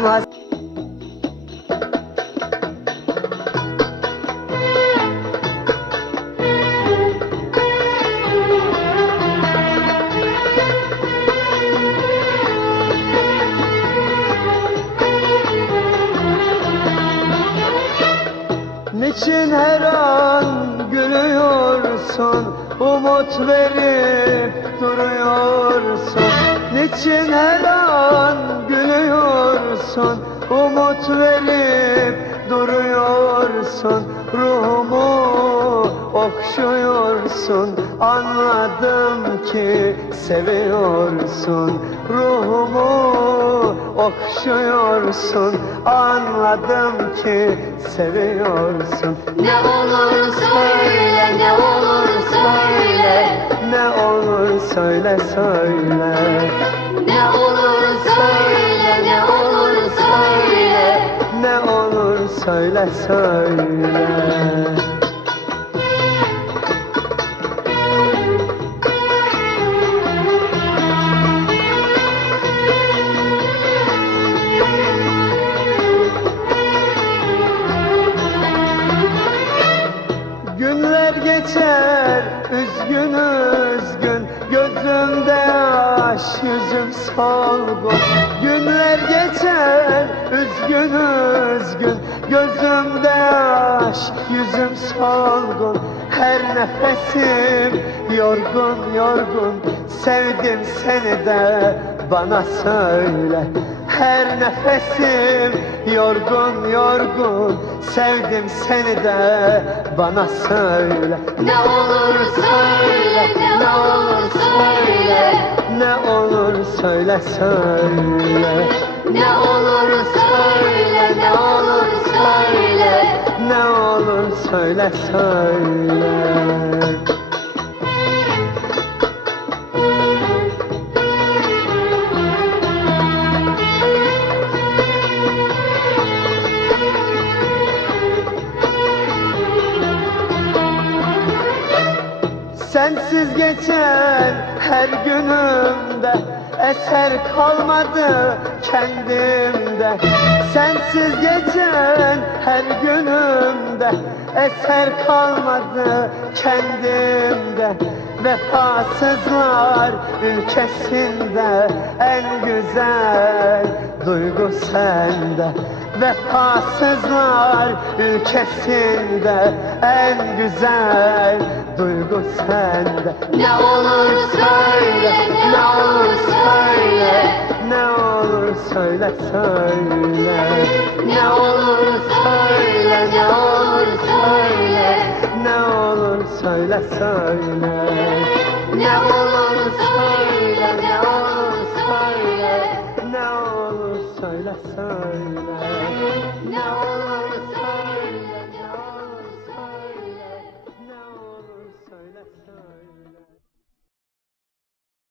Has Niçin her an gülüyorsun? Umut verip duruyorsun. Niçin her an gülüyorsun Umut verip duruyorsun Ruhumu okşuyorsun. Anladım ki seviyorsun Ruhumu okşuyorsun. Anladım ki seviyorsun. Ne olur söyle, ne olur söyle, Ne olur söyle söyle. Ne olur söyle söyle. Günler geçer üzgün üzgün. Gözümde yaş yüzüm solgun. Günler geçer üzgün üzgün Gözümde yaş yüzüm solgun. Her nefesim yorgun yorgun. Sevdim seni de bana söyle. Her nefesim yorgun yorgun. Sevdim seni de bana söyle. Ne olur söyle, ne olur söyle, Ne olur söyle söyle. Ne olur söyle söyle. Sensiz geçen her günümde Eser kalmadı kendimde. Sensiz geçen her günümde Eser kalmadı kendimde. Vefasızlar ülkesinde En güzel duygu sende. Vefasızlar ülkesinde En güzel duygu sende. Ne olur söyle söyle. Ne olur söyle ne olur söyle. Ne olur söyle söyle. Ne olur söyle ne olur söyle. Ne olur söyle söyle. Ne olur